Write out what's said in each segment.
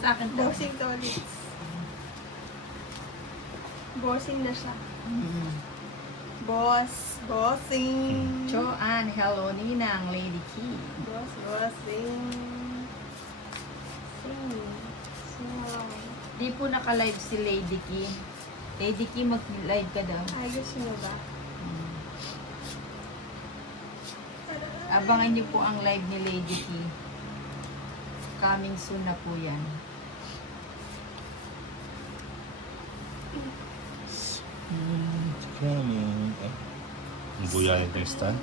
Sa akin to. Bossing to ulit. Bossing na siya. Bossing. Joanne, hello Ninang, Lady Key. Bossing. Sing. Di po naka-live si Lady Key. Lady Key, mag-live ka daw. Ay, gusto nyo ba? Abangan niyo po ang live ni Lady Key. Coming soon na po yan. Coming. Ang buya yung Tristan.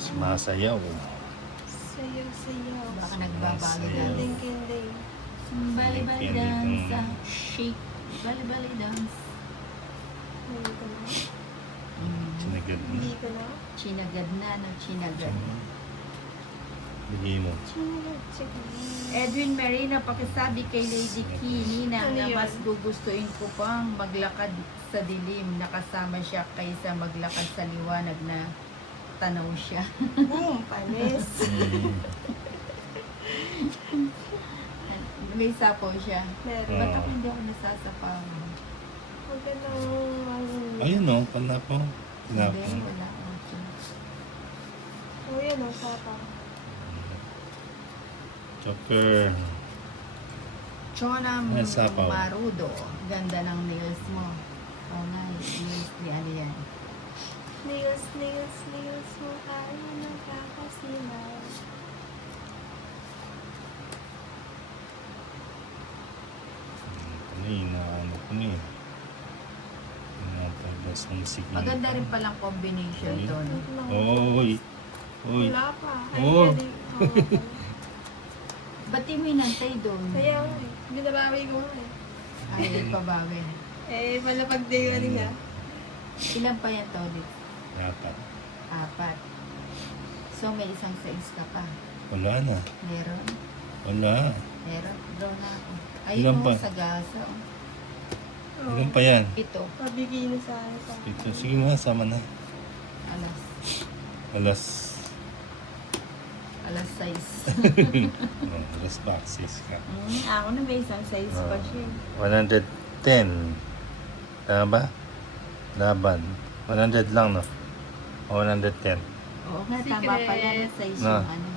Sumasayaw. Sayaw. Baka nagbabago Sayaw. na. Kinding-kinding. Bali-bali dance. Shake. Bali-bali dance. Hindi ko na. Sinagad mo. Hindi ko na. Chinagad na, no? Chinagad. Bigay mo. Edwin Marina, pakisabi kay Lady Key, Ninang, Ano na yun? mas gugustuhin ko pang maglakad sa dilim, nakasama siya kaysa maglakad sa liwanag na tanaw siya. Boom! Panis. May sapaw siya. Meron. Ba't ako hindi ako nasasapaw? Huwag ka nang Ayun o, pala po. Hindi, Tinapon. wala. Okay. O yan o, sapa. Chopper. Chona May sapaw. Marudo. Ganda ng nails mo. Oo nga, nails ni ano yan. Nails mo kaya nakakasilaw. Ano yun, ano ko na yun. Napagdas ng sige. Maganda rin palang combination to, no? Oy. Oy. Wala pa. Ay, Oh. galing. Oo. Ba't di mo inantay doon? Kaya nga eh. Binabawi ko nga eh. Ay, pabawi. Eh, palapag din nga rin ha. Ilan pa yan to, dito? Dapat. 4. So, may isang size ka pa. Wala na. Meron? Wala. Meron? Draw na ako. Ay, Ilan no, pa? sa gasa. Oo. Ilan pa yan? Ito. Pabigay na sana sa akin. Ito. Sige nga, sama na. Alas. Alas. Alas 6. Alas boxes ka. Ako na may isang size pa siya. 110. Tama ba? Laban. 100 lang, no? O 110. Oo nga, tama Secret. pala na size Na. yung ano.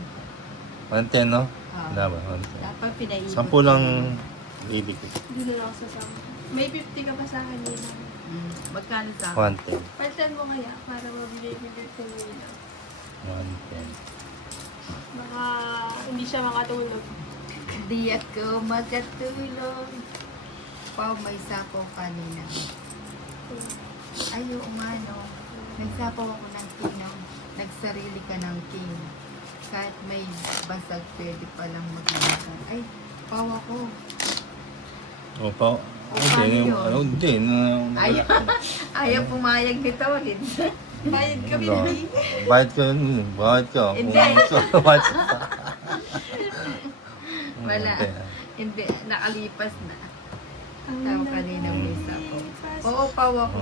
110, no? Oo. Laban. 110. Dapat pinaibot. 10 lang ibig ko. Hindi na lang ako sasama. May 50 ka pa sa akin yun. Magkano sa akin? 110. Palitan mo kaya para mabili-bili ko nila. 110. Baka hindi siya makatulog. Di ako magkatulog. Pao, may sapaw kanina. Ay, oo nga, no. Nagsapaw ako ng king, no. Nagsarili ka ng king. Kahit may basag, pwede palang maglakad. Ay, pao ako. O, pa. Hindi. paano yun? Hindi. Ayaw, ayaw pumayag nito ulit. Bayad ka, Wala. Billy. Bayad ka. Bayad ka. Hindi. Bayad ka. Wala. Hindi. Hindi, nakalipas na. Tao kanina may sapaw. Oo, pao ako.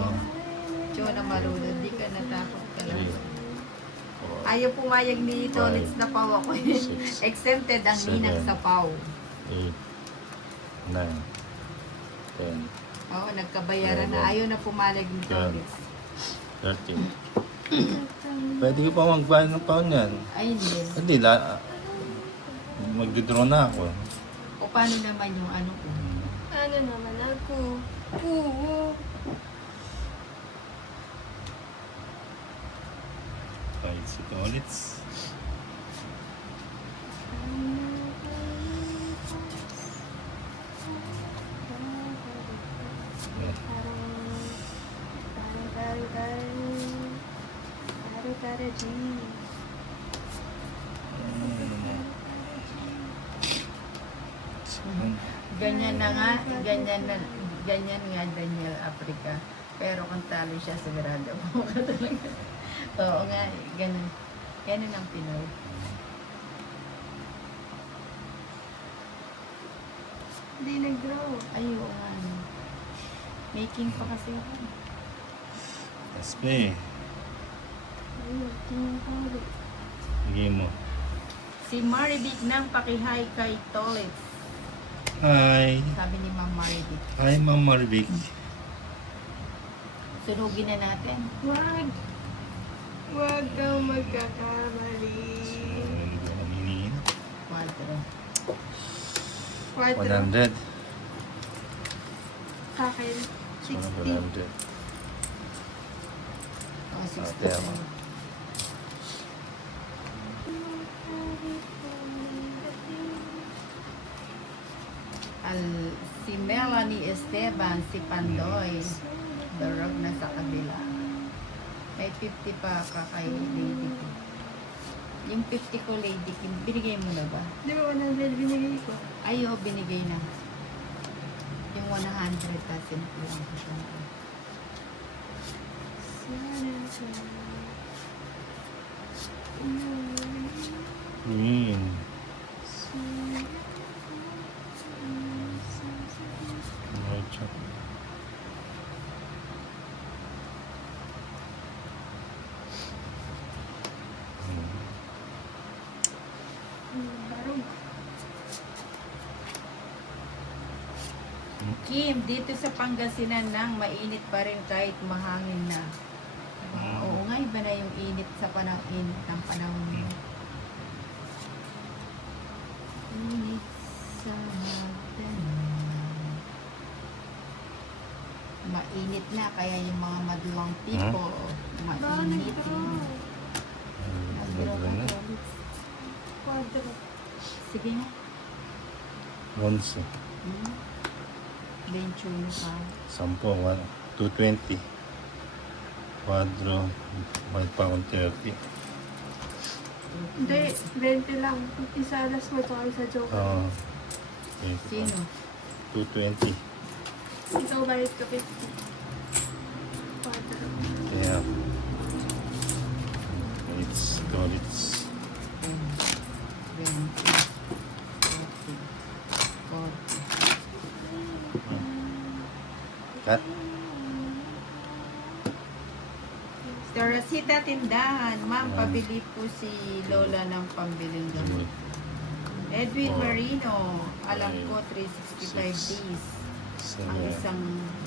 Chona Marudo, di ka natakot ka lang. Ayaw pumayag ni Tolits na pao ako. Six, Exempted ang ninang seven. sa pao. 8, 9, 10, Oo, nagkabayaran na. Ayaw na pumalag ni Tolits. 13. Pwede ka pa magbayad ng pound yan. Ay, hindi. Hindi, mag-draw na ako. O paano naman yung ano ko? Ano naman ako? Oo. 5 si Tolits. Ganyan na nga, ganyan nga Daniel Africa. Pero kung talo siya, sigurado mo ka talaga. Oo nga, ganun. Ganun ang Pinoy. Hindi nag-draw. Ay, oo nga. no. Making pa kasi ako. SP. Ayun, tingnan ko ulit. Bigay mo. Si Marivic ng pakihay kay Tolit. Hi. Sabi ni Ma'am Marivic. Hi, Ma'am Marvic. Sunugin na natin. Wag. Wag kang magkakamali. 4. 4. 100. Sa akin. 60. 100. Oh, 60. Tama. Si Melanie Esteban, si Pandoy. Darog na sa kabila. May 50 pa ka kay Lady ko. Yung 50 ko, Lady Kim, binigay mo na ba? Di ba 100 binigay ko? Ay, oo, binigay na. Yung 100 kasi lang ko siya. Green. Ocho. Barog. Kim, dito sa Pangasinan nang mainit pa rin kahit mahangin na. Oo nga, iba na yung init sa init ng panahon mo. Init sa natin. Mainit na, kaya yung mga madulang people, Bakit mainit. nag-draw? Nag-draw ka, na. Felix. 4. Sige na. 11. 21 ka. 10. 220. 4. Mahal pa akong 30. Hindi, 20 lang. Isa alas mo tsaka isa joke. Oo. Sino? 220. Ikaw bayad ka 50. 4. Kaya. It's good. It's 20, 30, 40. cut. Teresita Tindahan, ma'am, pabili po si Lola ng pambiling gamot. Edwin Marino, alam ko 365 days ang isang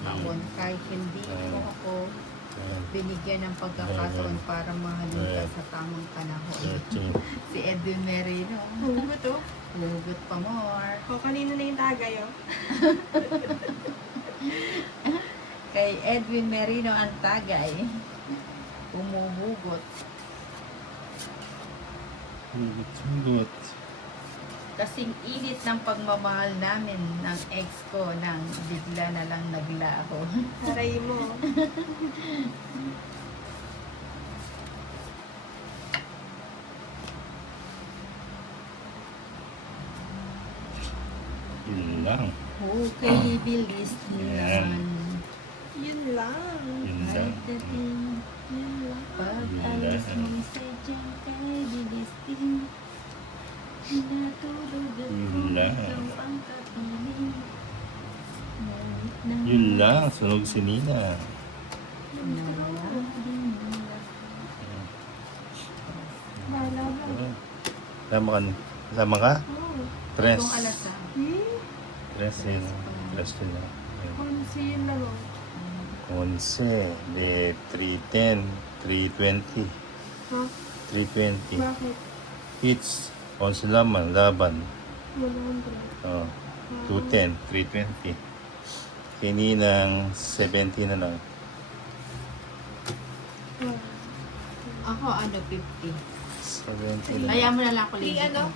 taon. Kahit hindi mo ako binigyan ng pagkakataon para mahalin ka sa tamang panahon. 13. Si Edwin Marino, Hugot oh. hugot pa more. O, kanino na yung tagay oh. Kay Edwin Marino ang tagay. Umuhugot. Good. Kasing init ng pagmamahal namin ng ex ko nang bigla na lang naglaho. Aray mo. Yun lang. Okay, bilis Yan. naman. Yun lang. Yun Ay, lang. dating Yun lang. pag Yun alis lang. mo sadyang kay bilis din. Natulog ako Yun lang. ikaw ang kapiling. Ngunit na Yun lang. Sunog si Nina. nawala din nila. Bahala ka. Lama ka? Oh. Tres. Itong alasan. Tres yun. Tres yun. Konsi yun lang oh. 11. De 310. 320. Ha? 320. Bakit? Hits. 11 laman. Laban. 100. Oh. 210. 320. Kininang 70 na lang. Oh. Ako ano, 50. 70 na Kaya lang. mo na lang ako Three lady ano? ko.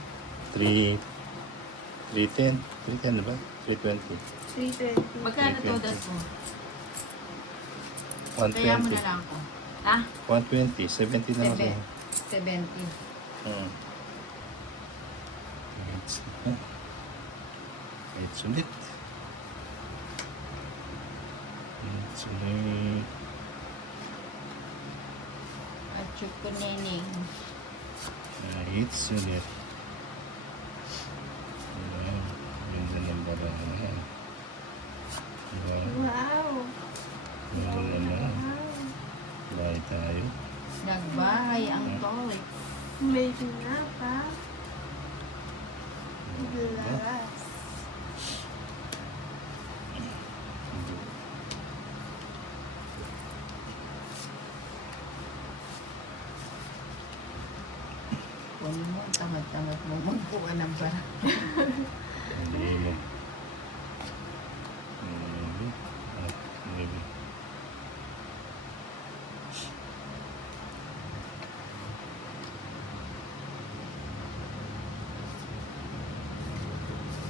310. 310 na ba? 320. 320. Magkano 320. todas mo? Kaya mo 120. na lang ako. Ha? 120. 70 na lang. 70. Hmm. It's ulit. It's ulit. At chuko neneng. It's ulit. Ayan. Ganda ng barangan. Diba? Wow. Ganda naman. Wow. Bahay tayo. Nagbahay ang toilet. May pinapa. Laras. Kung mo, tamad-tamad mo, magbuka ng bara. Hindi mo. Maybe. Maybe.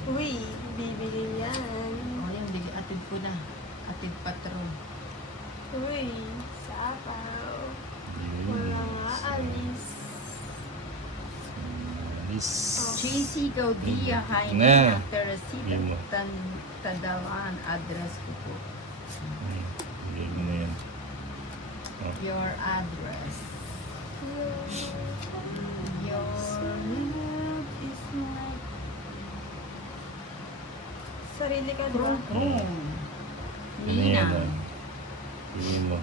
Uy, bibili yan. O yan, atid ko na. Atid patron. Uy, sapaw. Yun. Wala nga alis. Alis. JC Gaudia, hi Na. na. Teresita, Hindi mo. Tadawaan, address ko po. Hindi mo na yan. Your address. Your love is like Sarili ka, di ba? Chrome. Ano yan? Nina. Hindi mo.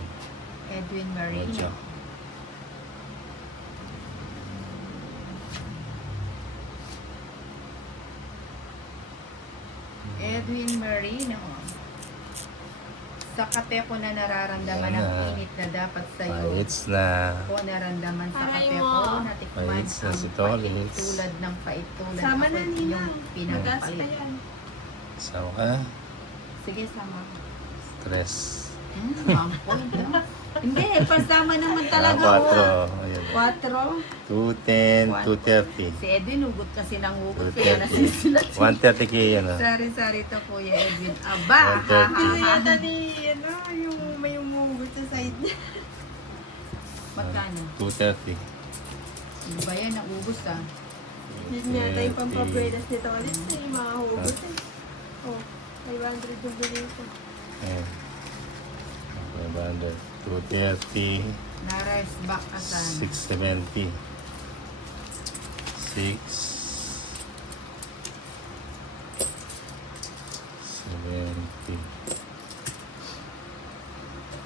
Edwin Roger. Marino. Edwin Marino. Sa kate ko na nararamdaman ang Wala. init na dapat sa'yo. Pahits na. Ko naramdaman sa Aray kape mo. ko. Natikman Pahits na ang si pait Tolits. tulad ng pait tulad. Sama Ako na, yung Ninang. Magas pa pinakapalit. yan. Sawa ka. Sige, sama. Stress. Ang point, no? Hindi, pasama naman talaga. 4. Ayan. 4. 210, 230. Si Edwin, hugot kasi ng hugot. 230. Kaya nasisilat. 130 kayo yan ah. Sari-sari to, Kuya Edwin. Aba, 130. Kasi ha. yata ni, ano, yung may umugot sa side niya. Magkano? 230. Ano ba yan? Naubos ah. Yun yata yung pampabuelas nito ulit sa yung mga hugot eh. Oh, 500 yung bili ko. Ayan. 500. 230. Na-rice back asan. 670. 6. 70.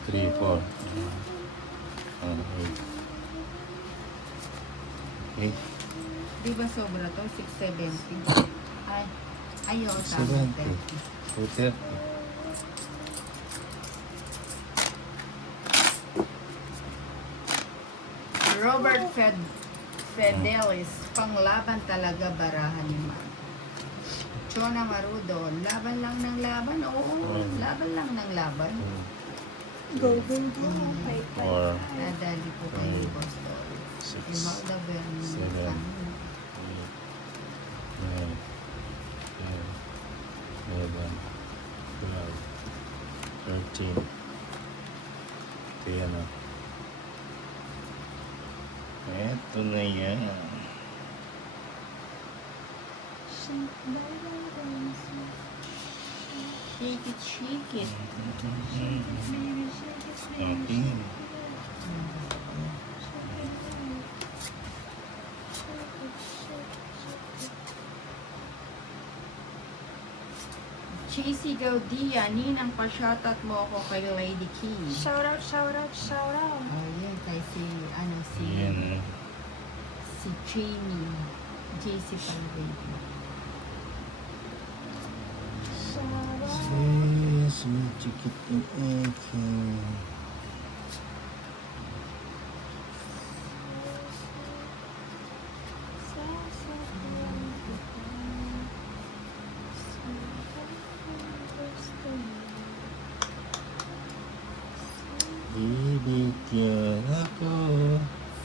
3, 4. Okay. Di ba sobra to? 670. Ay, ayaw, tama. 70. 230. Robert Fedelis, panglaban talaga barahan ni Ma'am. Chona Marudo, laban lang ng laban? Oo, laban lang ng laban. Go, go, go. 5, 5. Or Nadali po kayo, Boss Dory. 6. Yung mga Bernie. 7. 9, 10, 11, 12, 13. Ito yan ah. Ito na yan. Shake it, shake it. Baby, shake it, Okay. Cheesy Gaudia, ninang pa-shoutout mo ako kay Lady Key. Shout out, shout out, shout out. Oh, yun, kay si Yan ah. si Jamie. JC pala, baby. Shout out. Yes, may chicken in akin. Bibigyan ako.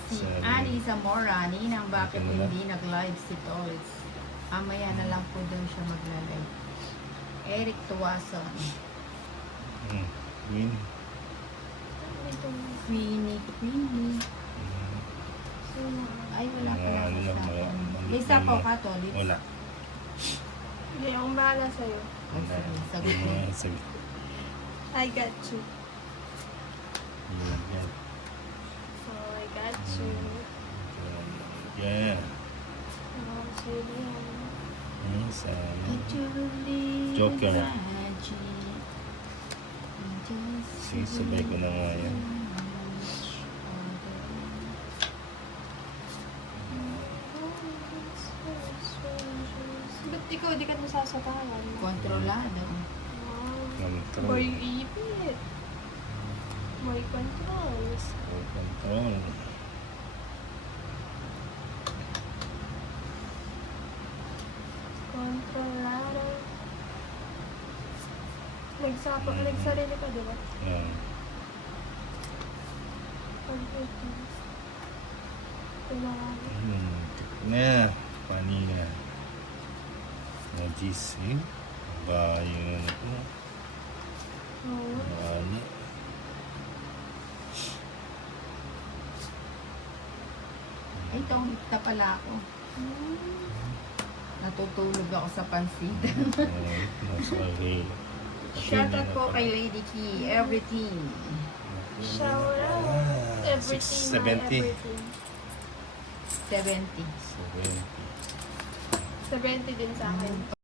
Si Sabi. Ali Zamora, ninang bakit Ito na. hindi nag-live si Tolitz? Amaya na lang po daw siya magla-live. Eric Tuwason. Win. Queenie. Ay, wala pa lang. Ano lang, May sapaw ka, Tolitz? Wala. Hindi, akong bahala sa'yo. Ay, sige, sagot mo. Sige. I got you. Yan. Oh, I got you. Yan. Oh, sige yan. Joker. Sige, sabay ko na nga yan. Ba't sa tawan. Kontrolado. Wow. Control. Boy, ipit. May controls. Control. Kontrolado. Nagsarili ka, di ba? Yan. Pag-ito. Kailangan. Na. Kanina. Nagising. Ba yung ano ko. Oo. Bali. Ay, tawid na pala ako. Natutulog ako sa pansit. Sorry. Shoutout po kay Lady Key. Everything. Shower out. Everything. 70. Everything. 70. 70. 70 din sa akin.